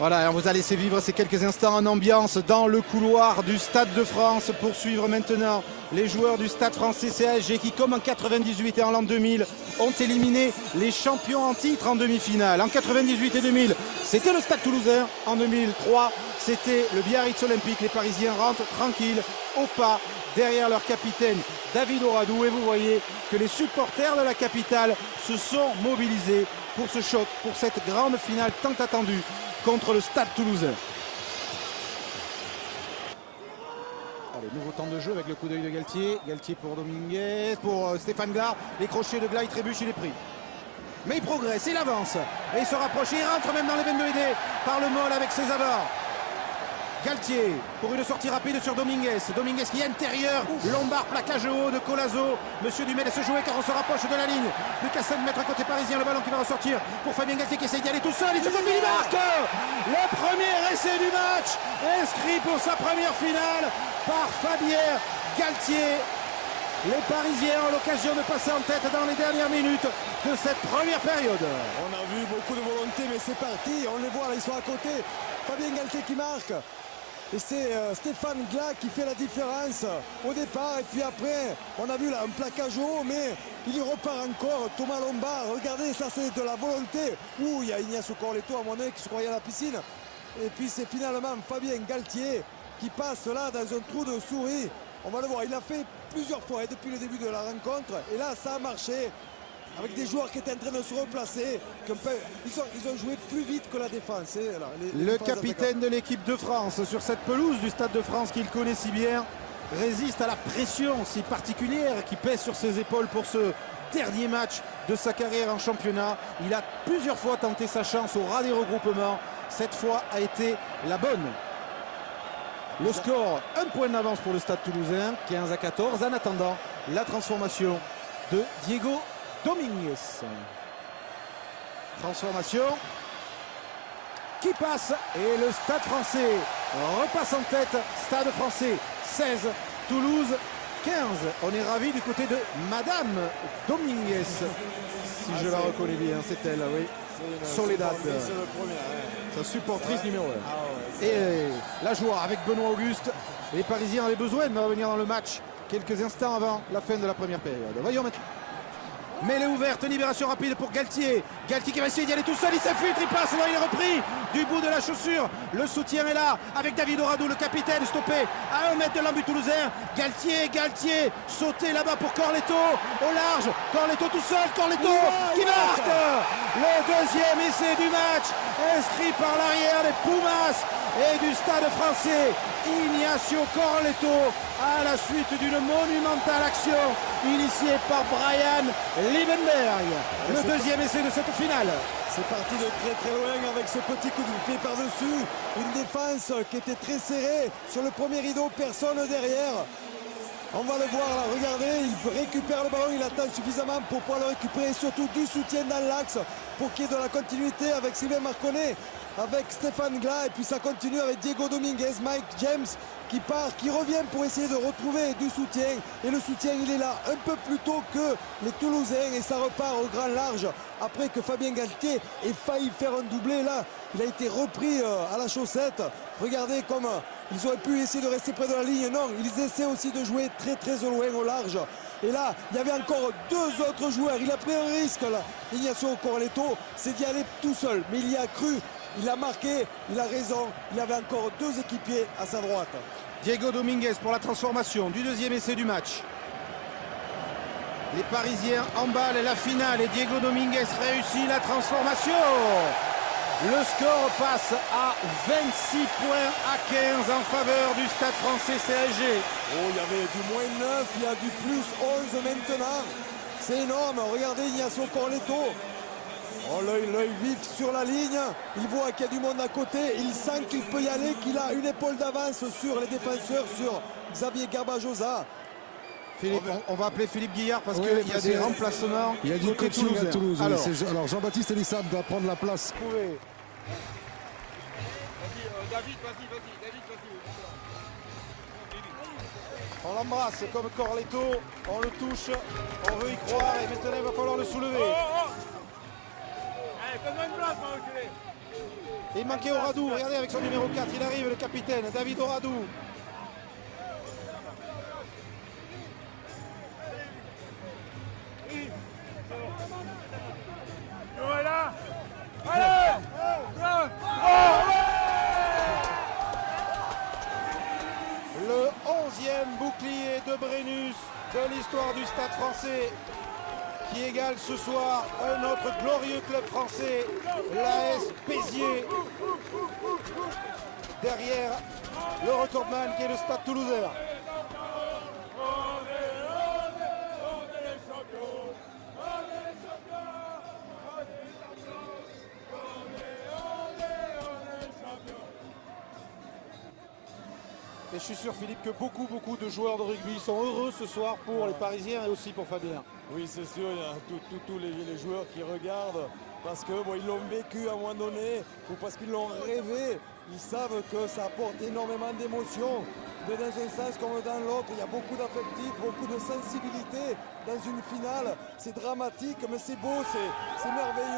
Voilà, on vous a laissé vivre ces quelques instants en ambiance dans le couloir du Stade de France pour suivre maintenant les joueurs du Stade Français CSG qui, comme en 98 et en l'an 2000, ont éliminé les champions en titre en demi-finale. En 98 et 2000, c'était le Stade Toulousain. En 2003, c'était le Biarritz Olympique. Les Parisiens rentrent tranquilles au pas derrière leur capitaine David Oradou. Et vous voyez que les supporters de la capitale se sont mobilisés pour ce choc, pour cette grande finale tant attendue contre le Stade Toulousain. Allez, nouveau temps de jeu avec le coup d'œil de Galtier. Galtier pour Dominguez, pour Stéphane Glar. Les crochets de Glar, il trébuche, il est pris. Mais il progresse, il avance. Et il se rapproche, il rentre même dans les veines de Hédé par le Moll avec ses abords. Galtier pour une sortie rapide sur Dominguez. Dominguez qui est intérieur. Lombard, plaquage haut de Colazo. Monsieur Dumais laisse jouer car on se rapproche de la ligne. Plus qu'à 5 mètres côté parisien. Le ballon qui va ressortir pour Fabien Galtier qui essaie d'y aller tout seul. Il se fait il marque le premier essai du match. Inscrit pour sa première finale par Fabien Galtier. Les Parisiens ont l'occasion de passer en tête dans les dernières minutes de cette première période. On a vu beaucoup de volonté, mais c'est parti. On les voit là, ils sont à côté. Fabien Galtier qui marque. Et c'est Stéphane Glas qui fait la différence au départ. Et puis après, on a vu là un plaquage haut, mais il y repart encore. Thomas Lombard, regardez, ça c'est de la volonté. Ouh, il y a Ignacio Corletto à mon avis qui se croyait à la piscine. Et puis c'est finalement Fabien Galtier qui passe là dans un trou de souris. On va le voir, il l'a fait plusieurs fois depuis le début de la rencontre. Et là, ça a marché. Avec des joueurs qui étaient en train de se replacer, ils ont joué plus vite que la défense. Le capitaine de l'équipe de France sur cette pelouse du Stade de France qu'il connaît si bien résiste à la pression si particulière qui pèse sur ses épaules pour ce dernier match de sa carrière en championnat. Il a plusieurs fois tenté sa chance au ras des regroupements. Cette fois a été la bonne. Le score, un point d'avance pour le Stade Toulousain, 15-14. En attendant la transformation de Diego Dominguez. Transformation qui passe et le Stade Français repasse en tête. Stade Français 16, Toulouse 15. On est ravis du côté de Madame Dominguez. Si je la reconnais bien, c'est elle, oui. Soledad, sa supportrice numéro 1. Et la joie avec Benoît Auguste. Les Parisiens avaient besoin de revenir dans le match quelques instants avant la fin de la première période. Voyons maintenant. Mêlée ouverte, libération rapide pour Galtier. Galtier qui va essayer d'y aller tout seul, il s'infiltre, il passe, non, il est repris du bout de la chaussure. Le soutien est là avec David Oradou, le capitaine, stoppé à 1 mètre de l'embut toulousain. Galtier, sauté là-bas pour Corletto, au large. Corletto tout seul, Corletto qui marque le deuxième essai du match, inscrit par l'arrière des Pumas et du Stade Français. Ignacio Corletto à la suite d'une monumentale action initiée par Brian Liebenberg. Le deuxième essai de cette finale. C'est parti de très très loin avec ce petit coup de pied par-dessus. Une défense qui était très serrée. Sur le premier rideau, personne derrière. On va le voir là, regardez, il récupère le ballon, il attend suffisamment pour pouvoir le récupérer. Surtout du soutien dans l'axe pour qu'il y ait de la continuité avec Sylvain Marconnet, avec Stéphane Glas, et puis ça continue avec Diego Dominguez, Mike James qui part, qui revient pour essayer de retrouver du soutien. Et le soutien, il est là un peu plus tôt que les Toulousains et ça repart au grand large après que Fabien Galtier ait failli faire un doublé. Là, il a été repris à la chaussette. Regardez comme ils auraient pu essayer de rester près de la ligne. Non, ils essaient aussi de jouer très très loin au large. Et là, il y avait encore deux autres joueurs. Il a pris un risque là. Ignacio Corletto, c'est d'y aller tout seul. Mais il y a cru. Il a marqué, il a raison, il avait encore deux équipiers à sa droite. Diego Dominguez pour la transformation du deuxième essai du match. Les Parisiens emballent la finale et Diego Dominguez réussit la transformation. Le score passe à 26 points à 15 en faveur du Stade Français CSG. Oh, il y avait du moins 9, il y a du plus 11 maintenant. C'est énorme, regardez Ignacio Corletto. Oh, l'œil vif sur la ligne, il voit qu'il y a du monde à côté, il sent qu'il peut y aller, qu'il a une épaule d'avance sur les défenseurs, sur Xavier Garbajosa. Philippe, on va appeler Philippe Guillard parce qu'il y a des remplacements. Il y a du coaching à Toulouse. Alors Jean-Baptiste Elissab doit prendre la place. David, on l'embrasse comme Corletto, on le touche, on veut y croire et maintenant il va falloir le soulever. Allez, donne-moi une place, mon reculé. Et il manquait Auradou, regardez avec son numéro 4, il arrive le capitaine, David Auradou. Le 11e bouclier de Brennus de l'histoire du Stade français qui égale ce soir un autre glorieux club français, l'AS Béziers. Derrière le recordman qui est le Stade Toulousain. Et je suis sûr, Philippe, que beaucoup de joueurs de rugby sont heureux ce soir pour les Parisiens et aussi pour Fabien. Oui, c'est sûr, il y a tous les joueurs qui regardent parce que bon, ils l'ont vécu à un moment donné ou parce qu'ils l'ont rêvé. Ils savent que ça apporte énormément d'émotions. Dans un sens comme dans l'autre, il y a beaucoup d'affectifs, beaucoup de sensibilité dans une finale. C'est dramatique, mais c'est beau, c'est merveilleux.